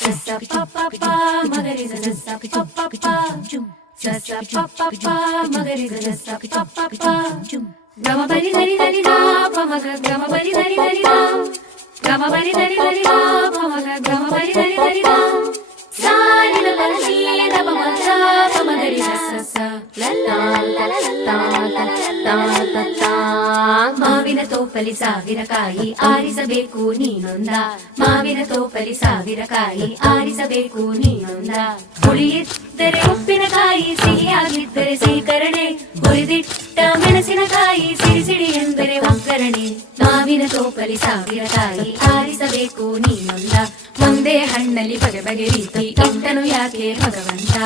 sa pa pa pa magari sa sa pa pa pa sa sa pa pa pa magari sa sa pa pa pa gama bari dari dari da pa maga gama bari dari dari da gama bari dari dari da pa maga gama bari dari dari da sa ni la la ni da pa maga pa magari sa sa la la la la la la la la ಮಾವಿನ ತೋಪಲಿ ಸಾವಿರ ಕಾಯಿ ಆರಿಸಬೇಕು ನೀನೊಂದ ಮಾವಿನ ತೋಪಲಿ ಸಾವಿರ ಕಾಯಿ ಆರಿಸಬೇಕು ನೀನೊಂದ ಹುಳಿಯಿದ್ದರೆ ಉಪ್ಪಿನಕಾಯಿ ಸಿಹಿಯಾಗಿದ್ದರೆ ಸೀಕರಣೆ ಹುರಿದಿಟ್ಟ ಮೆಣಸಿನಕಾಯಿ ಸಿಡಿ ಸಿಡಿ ಎಂದರೆ ಒಗ್ಗರಣೆ ಮಾವಿನ ತೋಪಲಿ ಸಾವಿರ ಕಾಯಿ ಆರಿಸಬೇಕು ನೀನೊಂದ ಒಂದೇ ಹಣ್ಣಲ್ಲಿ ಬಗೆ ಬಗೆ ರೀತಿ ಇಟ್ಟನು ಯಾಕೆ ಭಗವಂತ